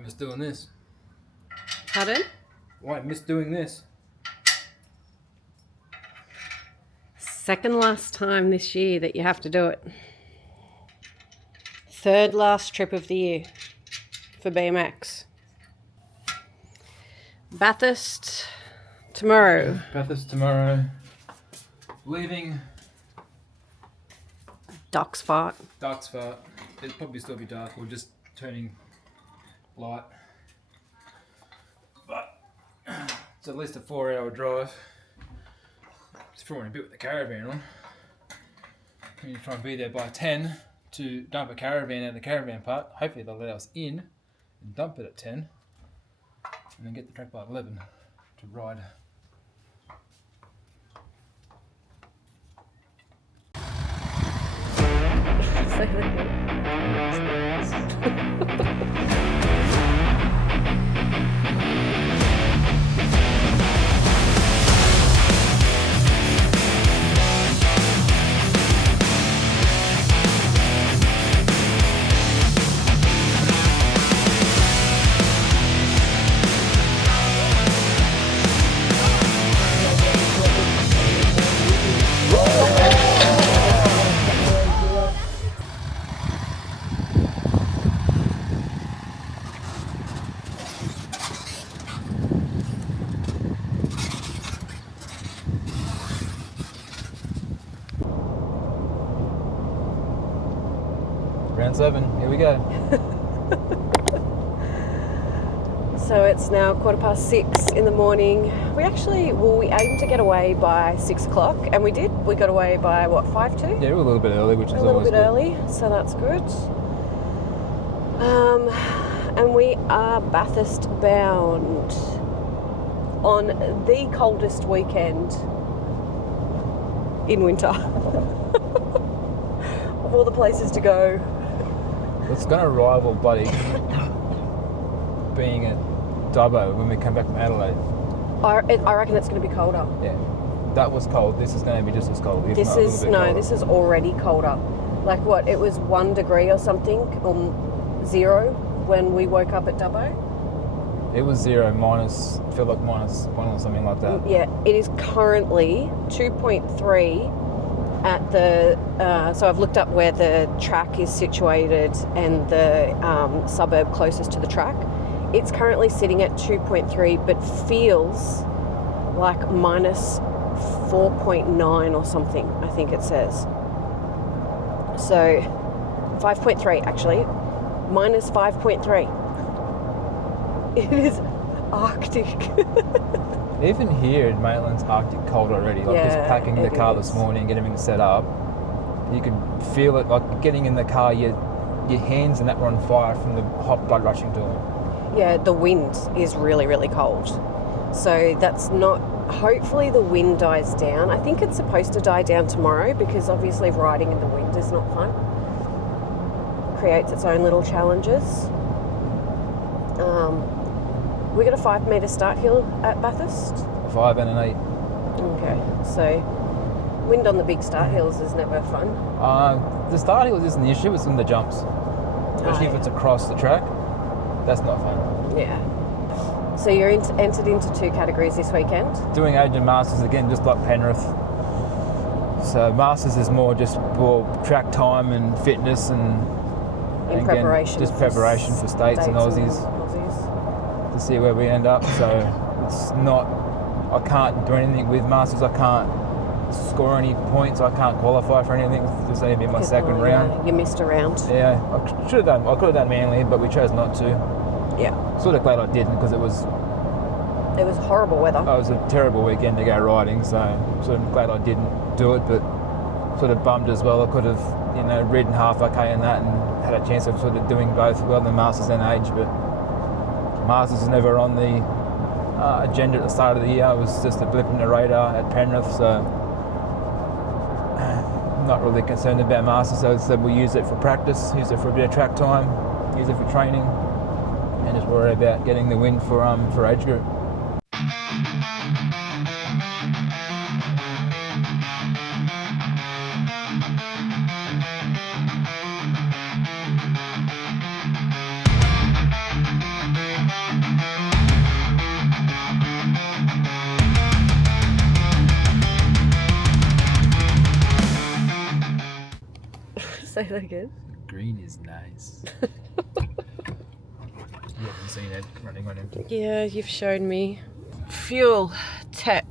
Won't miss doing this. Pardon? Won't miss doing this. Second last time this year that you have to do it. Third last trip of the year for BMX. Bathurst tomorrow. Bathurst tomorrow. Leaving Duck's fart. It'll probably still be dark. We're just turning light. But it's at least a 4-hour drive. It's throwing a bit with the caravan on. We need to try and be there by 10 to dump a caravan at the caravan park. Hopefully they'll let us in and dump it at 10. And then get the track by 11 to ride. Round 7, here we go. So it's now 6:15 in the morning. We aimed to get away by 6 o'clock, and we did. We got away by what, 5:02? Yeah, we're a little bit early, which is a little always bit good. early, so that's good. And we are Bathurst bound on the coldest weekend in winter. Of all the places to go. It's going to rival bloody being at Dubbo when we come back from Adelaide. I reckon it's going to be colder. Yeah, that was cold. This is going to be just as cold. This is already colder. Like what? It was 1 degree or something, or 0 when we woke up at Dubbo. It was 0 minus, feel like -1 or something like that. Yeah, it is currently 2.3 at the. So I've looked up where the track is situated and the suburb closest to the track. It's currently sitting at 2.3, but feels like -4.9 or something, I think it says. So 5.3 actually, -5.3. It is Arctic. Even here in Maitland's Arctic cold already. Like just packing the car this morning, getting everything set up, you can feel it. Like getting in the car, your hands and that were on fire from the hot blood rushing to them. Yeah, the wind is really, really cold. So that's not... Hopefully the wind dies down. I think it's supposed to die down tomorrow because obviously riding in the wind is not fun. It creates its own little challenges. We got a 5-metre start hill at Bathurst. 5 and an 8. Okay, so wind on the big start hills is never fun. The start hill isn't the issue, it's in the jumps. Especially if it's across the track. That's not fun. Yeah. So you're entered into 2 categories this weekend? Doing age and masters again, just like Penrith. So masters is more just for track time and fitness and preparation. Just preparation for states and Aussies. To see where we end up. So it's not, I can't do anything with masters. I can't score any points. I can't qualify for anything. This is going to be my second round. You missed a round. Yeah, I could have done Manly, but we chose not to. Yeah. Sort of glad I didn't because it was horrible weather. It was a terrible weekend to go riding, so sort of glad I didn't do it, but sort of bummed as well. I could have, ridden half okay in that and had a chance of sort of doing both well in the masters and age, but masters was never on the agenda at the start of the year. It was just a blip in the radar at Penrith, so not really concerned about masters. So I said we'll use it for practice, use it for a bit of track time, use it for training, and just worry about getting the win for age group. Say that again. Green is nice. You haven't seen Ed running on empty. Yeah, you've shown me. Fuel tech.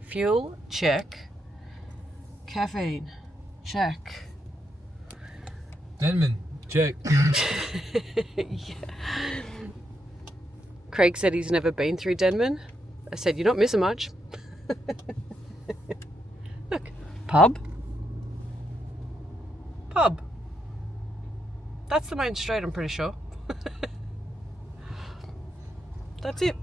Fuel check. Caffeine check. Denman, check. Yeah. Craig said he's never been through Denman. I said, you're not missing much. Look, pub. That's the main street, I'm pretty sure. That's it.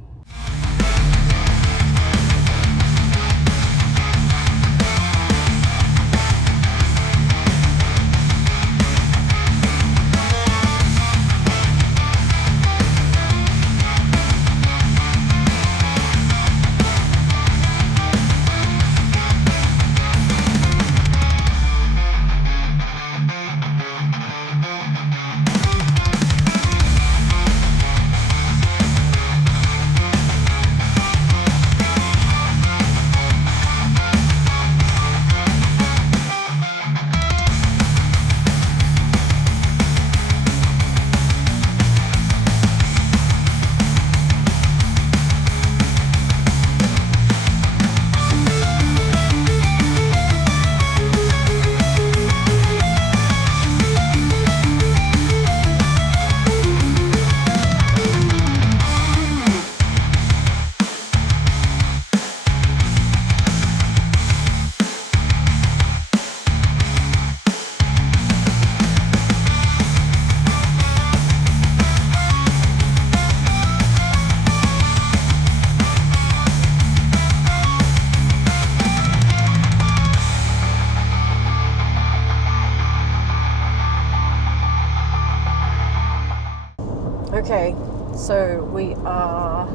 Okay, so we are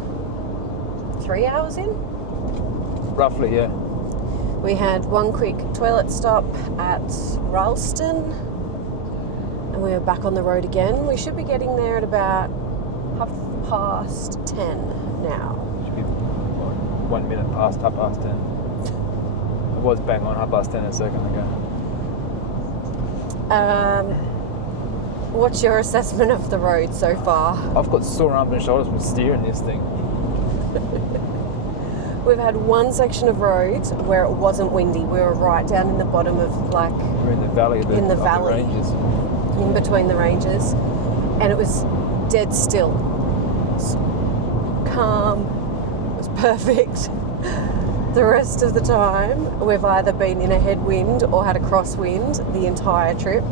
3 hours in. Roughly, yeah. We had one quick toilet stop at Ralston and we are back on the road again. We should be getting there at about 10:30 now. Should be 1 minute past 10:30. It was bang on 10:30 a second ago. What's your assessment of the road so far? I've got sore arms and shoulders from steering this thing. We've had one section of road where it wasn't windy. We were right down in the bottom of like... We're in the valley of the, in the of valley, the ranges. in between the ranges, and it was dead still. It was calm. It was perfect. The rest of the time, we've either been in a headwind or had a crosswind the entire trip.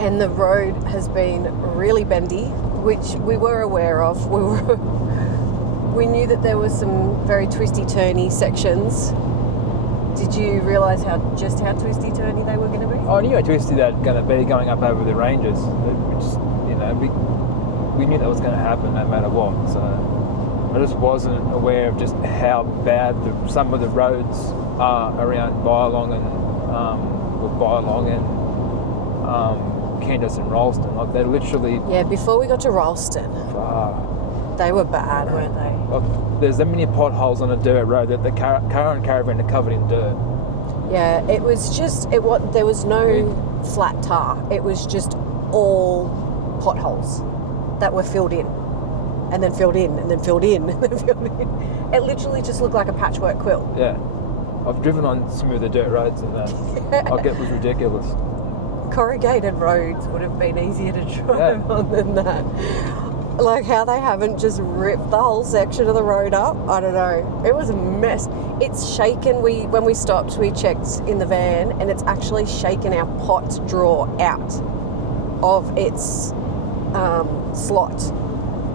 And the road has been really bendy, which we were aware of. We knew that there was some very twisty-turny sections. Did you realise just how twisty-turny they were going to be? I knew how twisty they're going to be going up over the ranges. We knew that was going to happen no matter what. So I just wasn't aware of just how bad some of the roads are around Bylong and Candace and Ralston. Like they're literally... Yeah, before we got to Ralston, they were bad, weren't they? Like, there's that many potholes on a dirt road that the car and caravan are covered in dirt. Yeah, it was just... there was no flat tar. It was just all potholes that were filled in. And then filled in, and then filled in, and then filled in. It literally just looked like a patchwork quilt. Yeah. I've driven on smoother dirt roads and that. It was ridiculous. Corrugated roads would have been easier to drive on than that. Like how they haven't just ripped the whole section of the road up, I don't know. It was a mess. It's shaken. When we stopped, we checked in the van, and it's actually shaken our pot drawer out of its slot,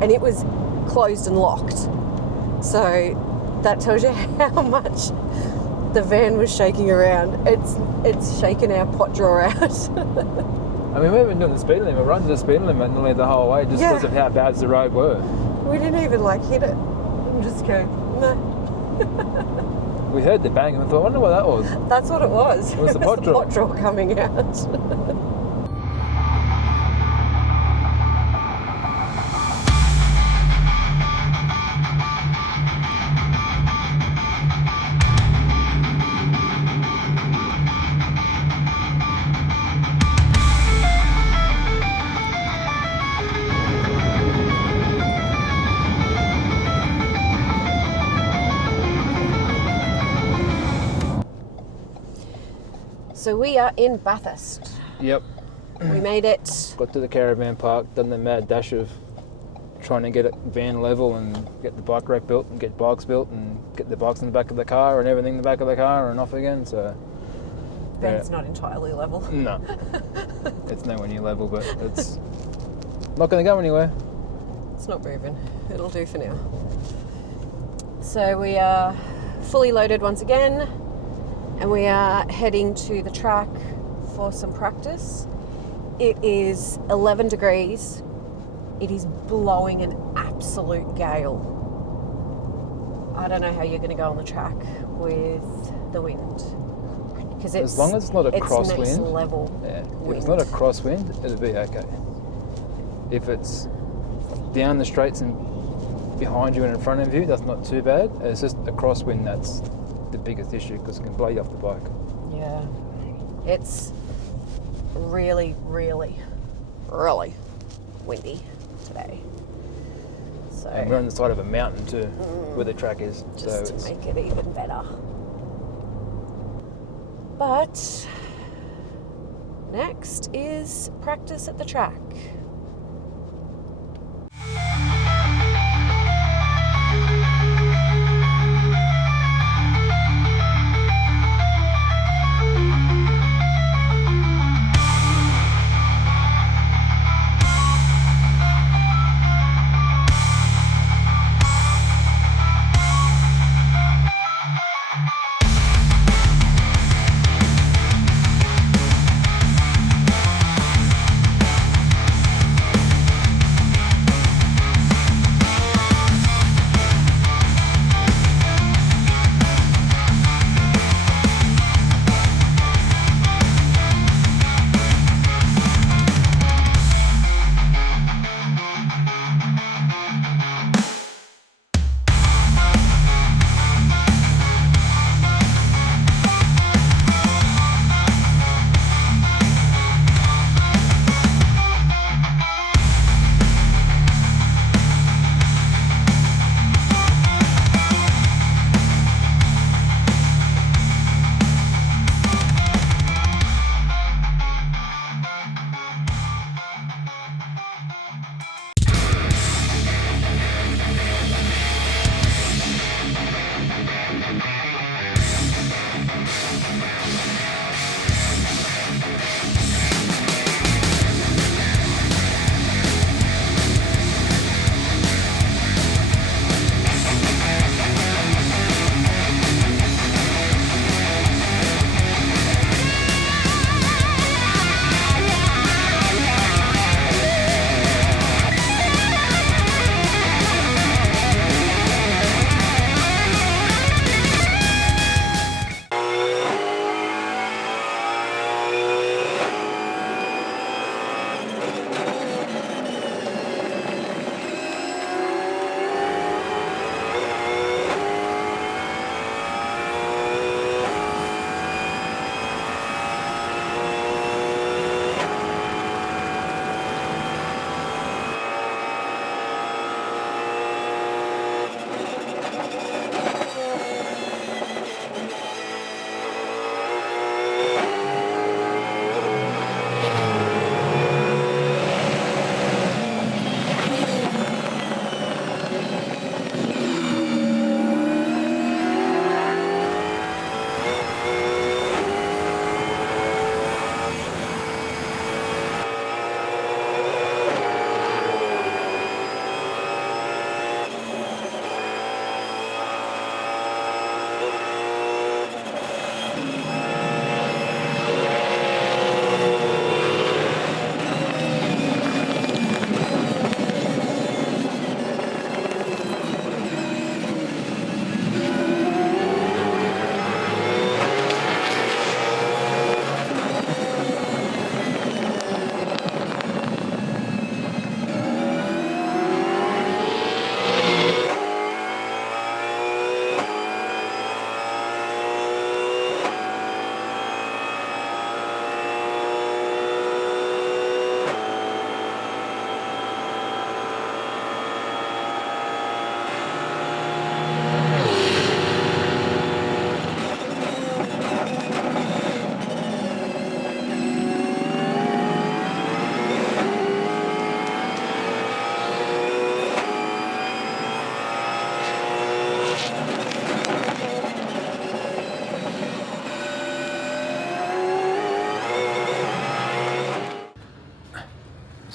and it was closed and locked. So that tells you how much the van was shaking around. It's shaken our pot drawer out. I mean, we haven't done the speed limit. We're running the speed limit nearly the whole way just because of how bad the road were. We didn't even hit it. I'm just going, no. We heard the bang and we thought, I wonder what that was. That's what it was. It was the pot drawer. Pot drawer coming out. So we are in Bathurst. Yep. We made it. Got to the caravan park, done the mad dash of trying to get it van level and get the bike rack built and get bikes built and get the bikes in the back of the car and everything in the back of the car and off again. So Van's not entirely level. no, it's nowhere near level, but it's not going to go anywhere. It's not moving. It'll do for now. So we are fully loaded once again, and we are heading to the track for some practice. It is 11 degrees. It is blowing an absolute gale. I don't know how you're going to go on the track with the wind. Because As long as it's not a crosswind. Next level. Yeah, wind. if it's not a crosswind, it'll be okay. If it's down the straights and behind you and in front of you, that's not too bad. It's just a crosswind that's the biggest issue because it can blow you off the bike. Yeah. It's really, really, really windy today. So And we're on the side of a mountain too, where the track is. just so to make it even better. But next is practice at the track.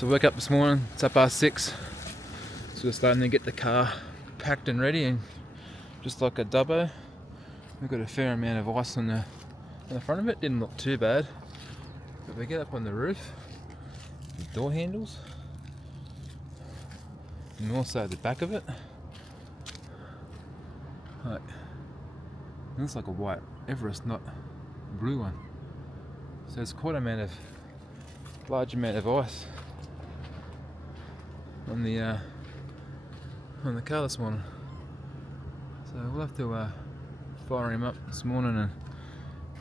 So I woke up this morning, it's up past 6. So we're starting to get the car packed and ready, and just like a dubbo, we've got a fair amount of ice on the front of it. Didn't look too bad. But we get up on the roof, the door handles, and also the back of it. Like, it looks like a white Everest, not a blue one. So it's quite a large amount of ice on the car this morning. So we'll have to fire him up this morning and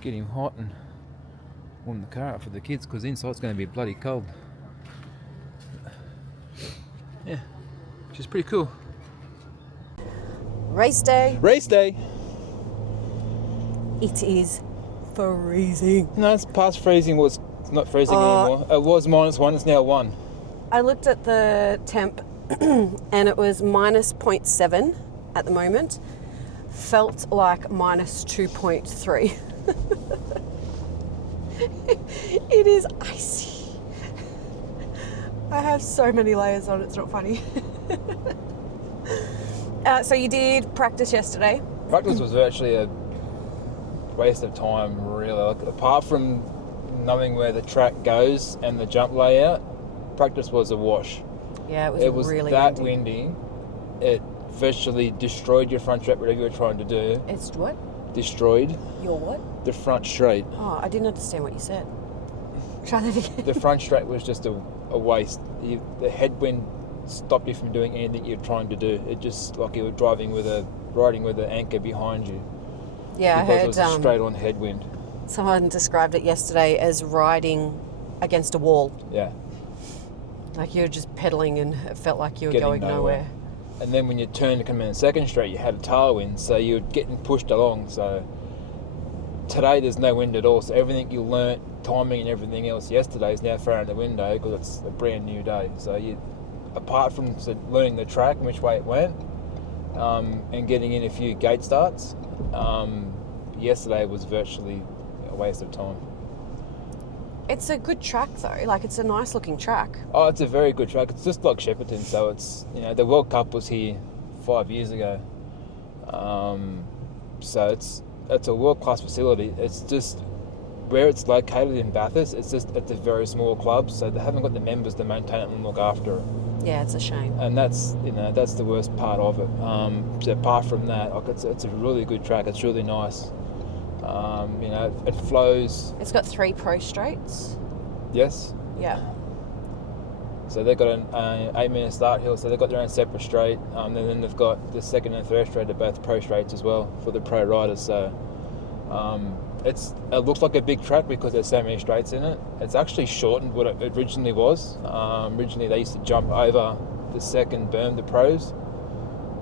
get him hot and warm the car up for the kids, because inside's going to be bloody cold. Yeah, which is pretty cool. Race day. Race day. It is freezing. No, it's past freezing. Well, it's not freezing anymore. It was -1. It's now 1. I looked at the temp and it was -0.7 at the moment. Felt like -2.3. It is icy. I have so many layers on, it's not funny. So you did practice yesterday? Practice was virtually a waste of time, really. Like, apart from knowing where the track goes and the jump layout, practice was a wash. Yeah, it was really that windy. It virtually destroyed your front straight, whatever you were trying to do. It's what? Destroyed Your what? the front straight. Oh, I didn't understand what you said. Try that again. The front straight was just a waste. The headwind stopped you from doing anything you're trying to do. It just like you were riding with an anchor behind you. Yeah, because I heard it was a straight on headwind. someone described it yesterday as riding against a wall. Yeah. Like you were just pedaling and it felt like you were Getting going nowhere. And then when you turned to come in second straight, you had a tailwind, so you were getting pushed along. So today there's no wind at all. So everything you learnt, timing and everything else yesterday is now thrown out the window because it's a brand new day. So you, apart from learning the track and which way it went, and getting in a few gate starts, yesterday was virtually a waste of time. It's a good track though, like it's a nice looking track. Oh, it's a very good track. It's just like Shepparton, so it's, you know, the World Cup was here 5 years ago. So it's a world-class facility. It's just where it's located in Bathurst, it's a very small club, so they haven't got the members to maintain it and look after it. Yeah, it's a shame. And that's the worst part of it. So apart from that, like it's a really good track. It's really nice. It flows. It's got 3 pro straights. Yes. Yeah. So they've got an 8-minute start hill, so they've got their own separate straight. And then they've got the second and third straight are both pro straights as well for the pro riders. So it looks like a big track because there's so many straights in it. It's actually shortened what it originally was. Originally they used to jump over the second berm, the pros,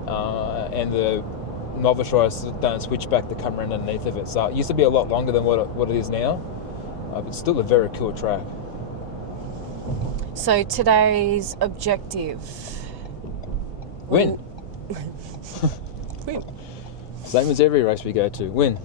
and the novice riders don't switch back to come around underneath of it. So it used to be a lot longer than what it is now, but still a very cool track. So today's objective. Win. Win. Same as every race we go to. Win.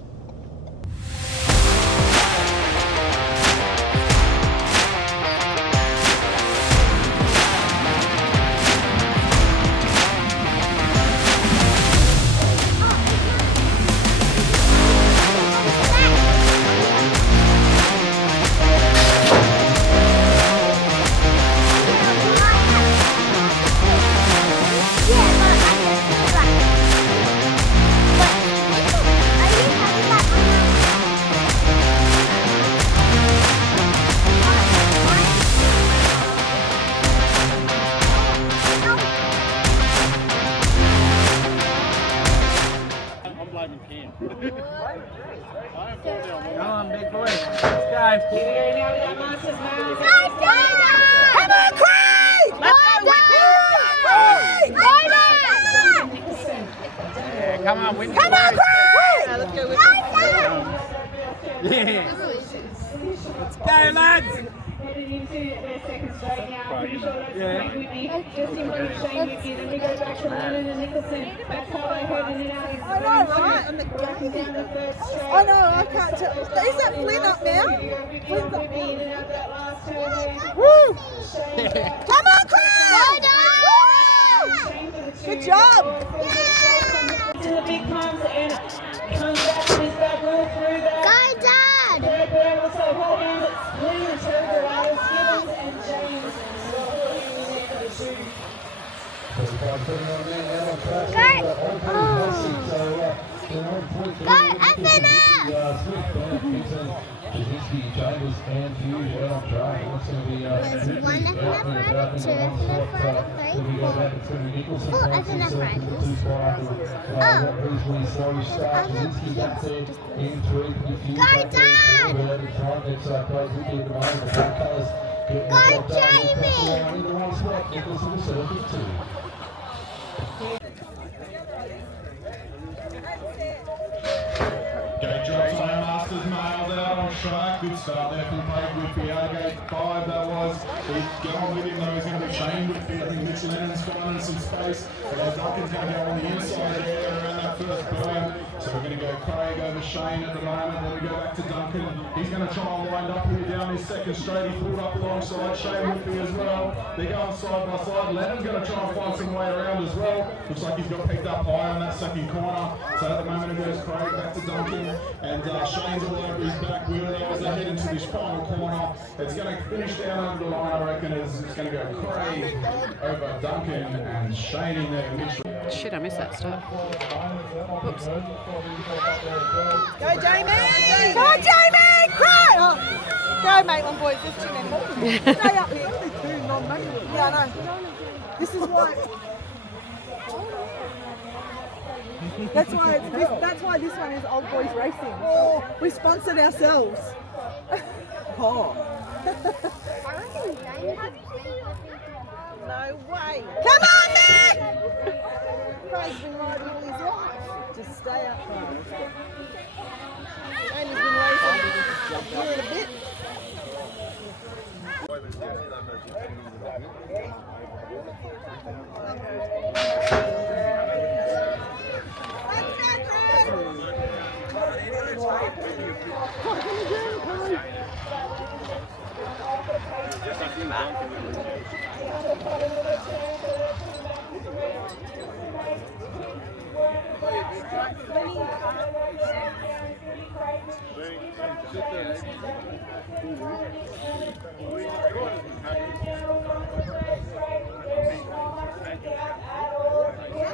Come on, big boy. Let's go. Come on, Craig! Yeah, come on, win. Come on, Craig! Let's go with Yeah. Let's go, lads. Yeah. I know, right? I know, I can't tell. Is that Flynn up now? Flynn's up now. Woo! Come on, Craig! Woo! Good job! To the big times and comes back to this back wheel through that. Go, Dad! Third round also hold hands at Williams, Gibbons and James. Go, FNF! There's one FNF rider, two FNF rider, three, four FNF riders. Oh, there's other kids. Go, Dad! Go, Jamie! Gate drops on our Masters Mailed out on track. Good start there from Craig Whitby. Out of gate 5 that was. He's going with him though. He's going to be Shane Whitby. I think Mitchell Lennon's finding some space. Duncan's going to go on the inside there around that first berm. So we're going to go Craig over Shane at the moment. Then we go back to Duncan. He's going to try and wind up here down his second straight. He pulled up alongside Shane Whitby as well. They're going side by side. Lennon's going to try and find some way around as well. Looks like he's got picked up high on that second corner. So at the moment it goes Craig back to Duncan. And Shane's all over his back wheel there as they head into this final corner. It's going to finish down over the line, I reckon. It's going to go Craig over Duncan and Shane in there. Shit, I missed that start. Whoops. Go, Jamie! Go, Jamie! Cry! Oh. Go, Maitland boys. There's too many. Stay up here. Yeah, I know. This is why. That's why this one is Old Boys Racing. Oh, we sponsored ourselves. Oh. No way. Come on, man! Craig's been riding all his life. Just stay up there. Amy's been racing here in a bit.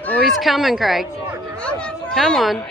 Oh, he's coming, Craig. Come on.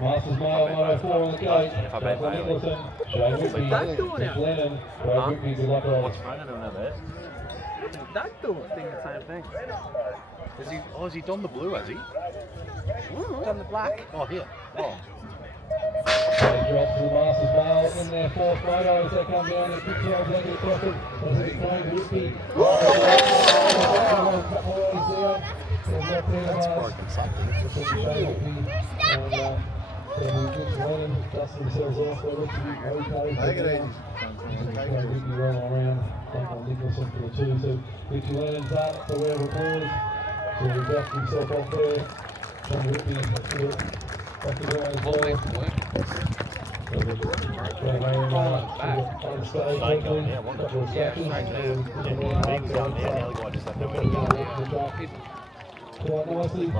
Masters Mile 104 on the gate. Nicholson, Shane Whitby, Mitch Lennon, Craig Whitby, good luck on. What's Doug doing? I think the same thing. Has he done the blue, has he? Done the black. Oh, here. Oh. They drop to the Masters Mile in their fourth photo as they come down the 50 yards over the crossing. This is Craig Whitby. That's broken something. Dust themselves off. Take it easy. Whitby roll around. Nicholson for the two. So Mitchell Lennon's up for where applause. So he dusted himself off there. Shane Whitby off the ground as well. Quite nicely. Woo!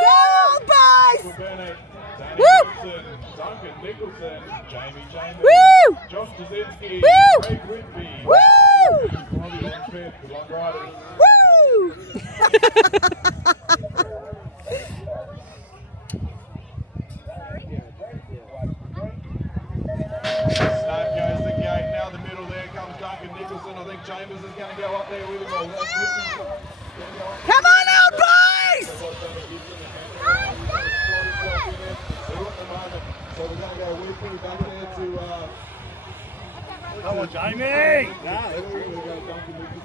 Go, boys! Woo! Duncan Nicholson, Jamie Chambers, Woo! Josh Jasinski, Woo! Craig Whitby, Woo! Bobby Longford, good luck riders. Woo! Snap goes the gate, now the middle there comes Duncan Nicholson. I think Chambers is going to go up there with him. Come on out, boys! So we're going to go Whitby back there to... Come on, Jamie!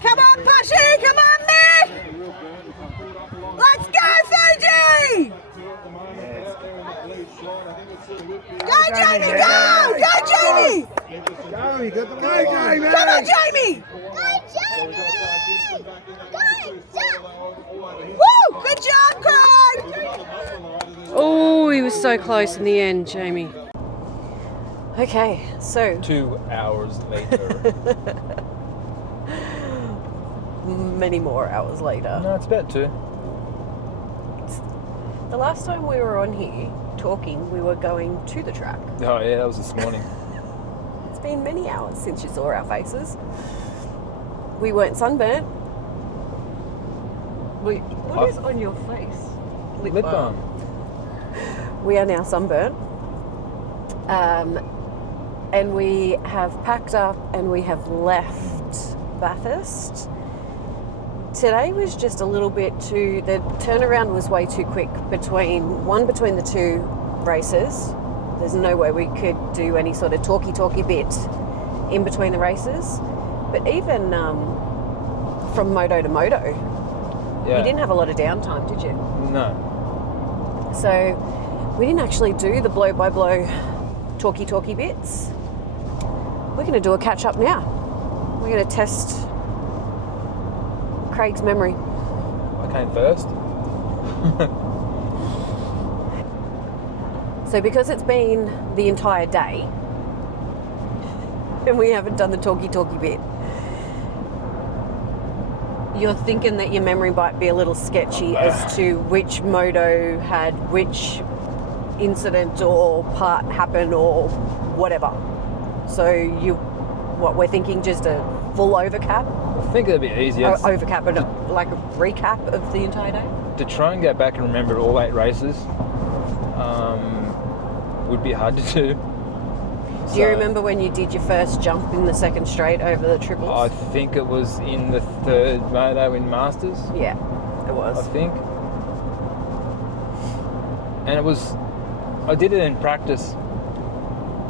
Come on, Pushy! Come on, man! Let's go, Fiji! Go, Jamie, go! Go, Jamie! Go, Jamie! Come on, Jamie! Woo! Good job, Craig! Oh, he was so close in the end, Jamie. Okay, so 2 hours later. many more hours later. No, it's about 2. The last time we were on here talking, we were going to the track. Oh yeah, that was this morning. It's been many hours since you saw our faces. We weren't sunburnt. What is on your face? Lip balm. We are now sunburnt. And we have packed up and we have left Bathurst. Today was just a little bit too, the turnaround was way too quick between the two races. There's no way we could do any sort of talky bit in between the races. But even from moto to moto, Yeah. you didn't have a lot of downtime, did you? No. So we didn't actually do the blow-by-blow talky bits. We're going to do a catch-up now. We're going to test Craig's memory. I came first. So because it's been the entire day and we haven't done the talky bit, you're thinking that your memory might be a little sketchy as to which moto had which incident or part happen or whatever. So we're thinking just a full overcap? I think it'd be easier Overcap and like a recap of the entire day? to try and go back and remember all 8 races. Would be hard to do. Do you remember when you did your first jump in the second straight over the triples? I think it was in the 3rd moto in Masters. Yeah, it was. I think. And I did it in practice,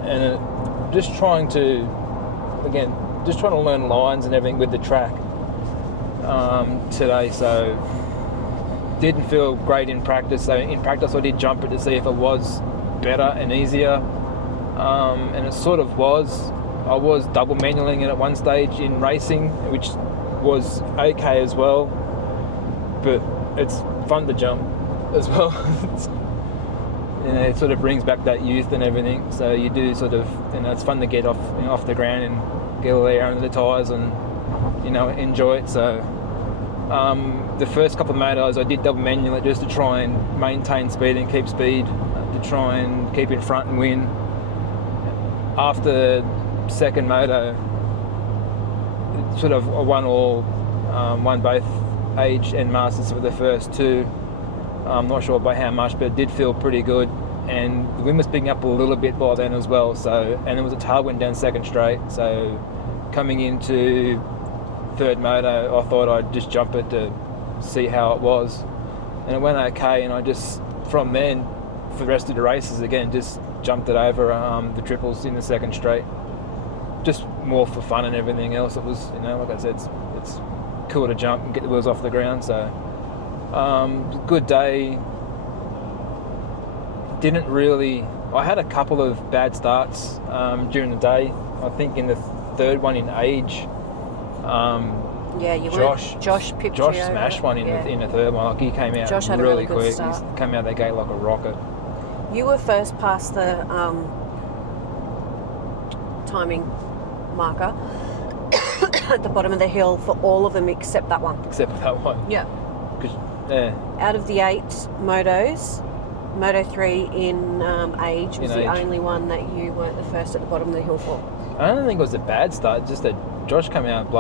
and just trying to learn lines and everything with the track today. So didn't feel great in practice. So in practice I did jump it to see if it was better and easier, and it sort of was. I was double manualing it at one stage in racing, which was okay as well, but it's fun to jump as well. It sort of brings back that youth and everything. So you do sort of, it's fun to get off the ground and get all the air under the tyres and enjoy it. So the first couple of motos I did double manual it just to try and maintain speed and keep speed, to try and keep in front and win. After second moto, sort of won both age and masters for the first 2. I'm not sure by how much, but it did feel pretty good, and the wind was picking up a little bit by then as well. So, and there was a tailwind down second straight. So, coming into third moto, I thought I'd just jump it to see how it was, and it went okay. And I just from then, for the rest of the races, again, just jumped it over the triples in the second straight, just more for fun and everything else. It was, like I said, it's cool to jump and get the wheels off the ground. So. Good day. I had a couple of bad starts during the day. I think in the third one in age, Josh pipped you over. smashed one in the third one. Like, he came out Josh had really a really quick. good start. He came out the gate like a rocket. You were first past the timing marker at the bottom of the hill for all of them except that one. Except that one. Yeah. Yeah. Out of the 8 motos, Moto3 in age was In the age. only one that you weren't the first at the bottom of the hill for. I don't think it was a bad start, just that Josh came out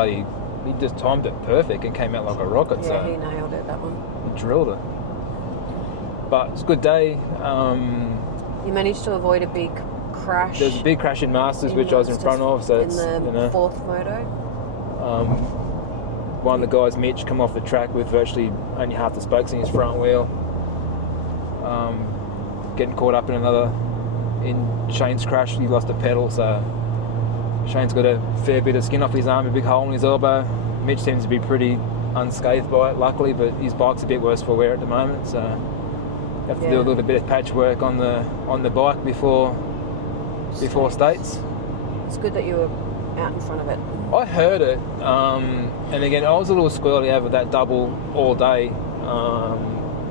he just timed it perfect and came out like a rocket, Yeah, so he nailed it, that one. he drilled it. But it's a good day. You managed to avoid a big crash. There's a big crash in Masters, which I was in front of, so it's, in the fourth moto. One of the guys, Mitch, come off the track with virtually only half the spokes in his front wheel. Getting caught up in Shane's crash. He lost a pedal, so Shane's got a fair bit of skin off his arm, a big hole in his elbow. Mitch seems to be pretty unscathed by it, luckily, but his bike's a bit worse for wear at the moment, so you have to do a little bit of patchwork on the bike before States. It's good that you were out in front of it. I heard it, and again, I was a little squirrely over that double all day,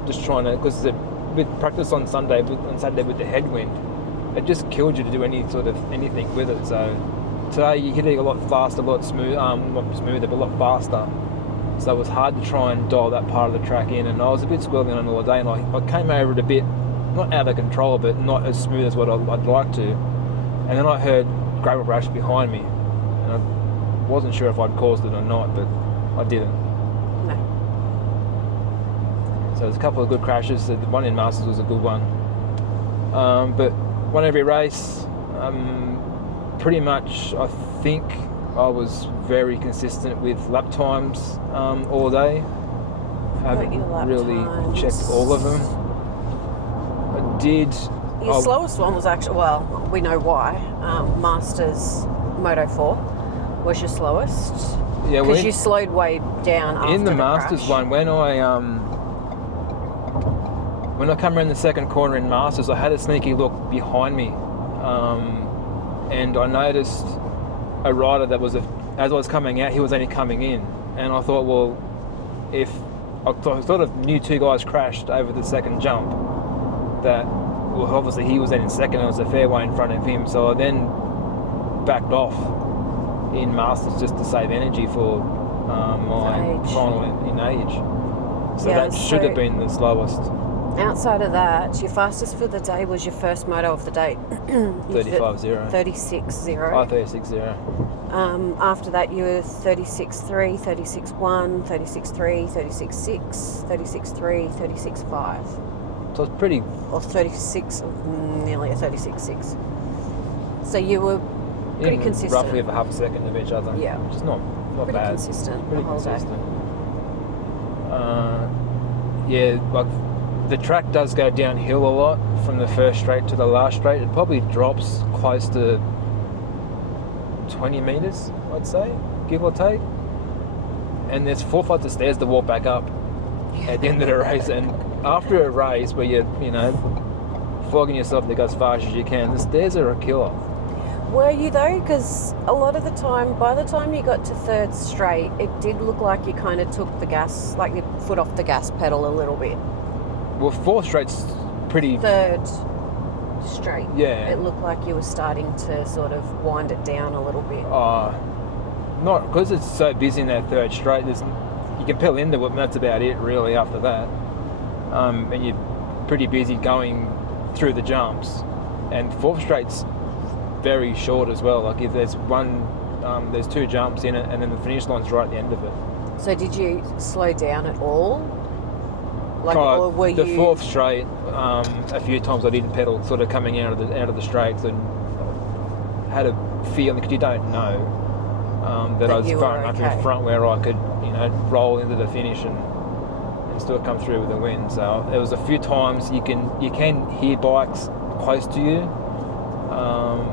just trying to, because with practice on Saturday with the headwind, it just killed you to do anything with it. So today you hit it a lot faster, a lot smoother, not smoother, but a lot faster. So it was hard to try and dial that part of the track in, and I was a bit squirrely on it all day, and I came over it a bit, not out of control, but not as smooth as what I'd like to. And then I heard gravel rash behind me, and I wasn't sure if I'd caused it or not, but I didn't. No. So there's a couple of good crashes. The one in Masters was a good one. But won every race. Pretty much, I think I was very consistent with lap times all day. Haven't really checked all of them. I did. Your slowest one was actually, well, we know why. Masters Moto 4 was your slowest. Yeah, because you slowed way down after in the Masters crash. one. When I come around the second corner in Masters, I had a sneaky look behind me, and I noticed a rider that was, as I was coming out, he was only coming in, and I thought, well, if I sort of knew two guys crashed over the second jump, that, well, obviously he was then in second, and it was a fair way in front of him, so I then backed off in Masters just to save energy for my final in age. So Yeah, that should have been the slowest. Outside of that, your fastest for the day was your first moto of the day. 35.0. 36.0. Oh, 36.0. After that, you were 36.3, 36.1, 36.3, 36.6, 36.3, 36.5. So it's pretty... Or 36, nearly a 36.6. So you were pretty consistent. Roughly of a half a second of each other. Yeah. Which is not pretty bad. Consistent Pretty the whole consistent. day. Yeah, like the track does go downhill a lot from the first straight to the last straight. It probably drops close to 20 metres, I'd say, give or take. And there's 4 flights of stairs to walk back up at the end of the race. And after a race where you're, flogging yourself to go as fast as you can, the stairs are a killer. Were you though? Because a lot of the time, by the time you got to third straight, it did look like you kind of took the gas, like your foot off the gas pedal a little bit. Well, fourth straight's pretty... Third straight. Yeah. It looked like you were starting to sort of wind it down a little bit. Not because it's so busy in that third straight. You can pedal into it, and that's about it really after that. And you're pretty busy going through the jumps. And fourth straight's very short as well. Like if there's there's 2 jumps in it, and then the finish line's right at the end of it. So did you slow down at all? Or were the you... fourth straight, a few times I didn't pedal, sort of coming out of the straights, and had a feeling, because you don't know, that I was far enough in front where I could, roll into the finish and still come through with a win. So there was a few times you can hear bikes close to you.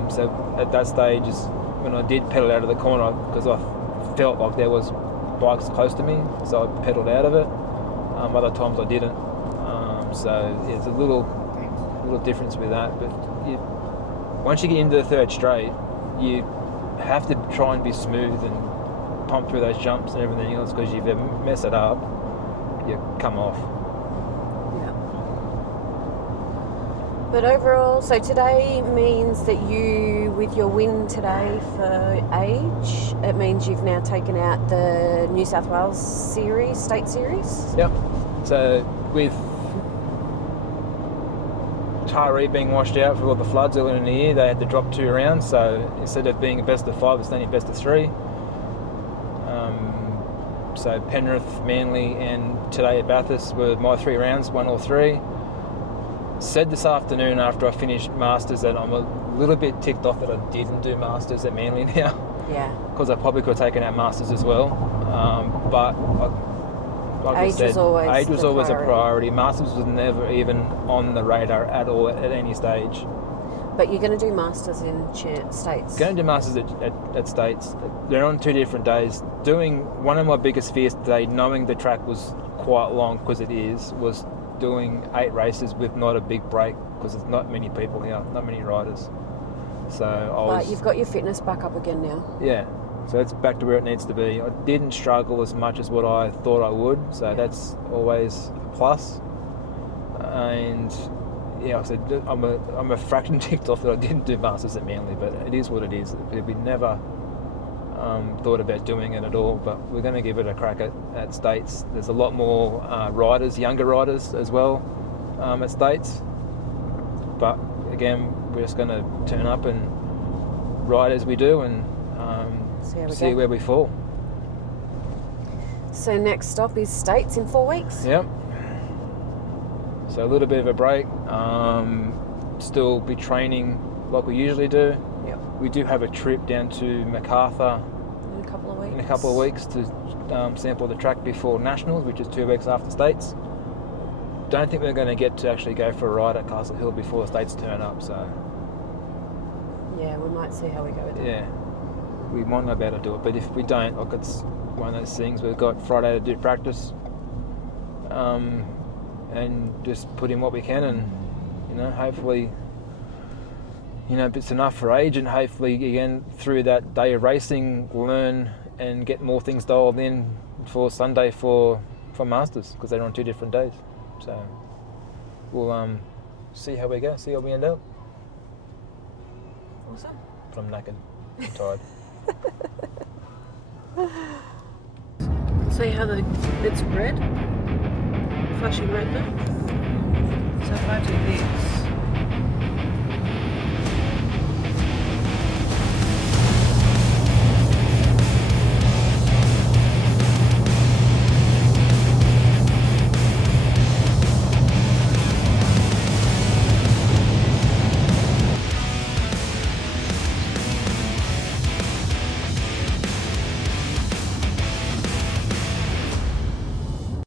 So at that stage, is when I did pedal out of the corner, because I felt like there was bikes close to me, so I pedaled out of it. Other times I didn't. So it's a little difference with that. But once you get into the third straight, you have to try and be smooth and pump through those jumps and everything else, because if you mess it up, you come off. Yeah. But overall, so today means that you, with your win today for age, it means you've now taken out the New South Wales state series? Yep. So with Taree being washed out for all the floods earlier in the year, they had to drop 2 rounds. So instead of being a best of 5, it's only best of 3. So Penrith, Manly, and today at Bathurst were my 3 rounds, 1 or 3. Said this afternoon after I finished Masters that I'm a little bit ticked off that I didn't do Masters at Manly now. Yeah. Because I probably could have taken out Masters as well. But like I said, age was always a priority. Masters was never even on the radar at all at any stage. But you're going to do Masters in States? Going to do Masters at States. They're on 2 different days. Doing one of my biggest fears today, knowing the track was quite long because it is, was doing 8 races with not a big break because there's not many people here, not many riders. So you've got your fitness back up again now. Yeah. So it's back to where it needs to be. I didn't struggle as much as what I thought I would, so that's always a plus. And yeah, I said I'm a fraction ticked off that I didn't do Masters at Manly, but it is what it is. We never thought about doing it at all, but we're going to give it a crack at States. There's a lot more riders, younger riders as well at States. But again, we're just going to turn up and ride as we do and see where we fall. So next stop is States in 4 weeks? Yep. So a little bit of a break. Still be training like we usually do. Yep. We do have a trip down to Macarthur In a couple of weeks. in a couple of weeks to sample the track before Nationals, which is 2 weeks after States. Don't think we're going to get to actually go for a ride at Castle Hill before the States turn up, so... Yeah, we might see how we go with it. Yeah. We might not be able to do it, but if we don't, look, it's one of those things. We've got Friday to do practice, and just put in what we can, and hopefully, if it's enough for age, and hopefully again through that day of racing, learn and get more things dialed in for Sunday for Masters, because they're on 2 different days. So we'll see how we go, see how we end up. Awesome. But I'm knackered, I'm tired. See how it's red? Flashing red now? So if I do this,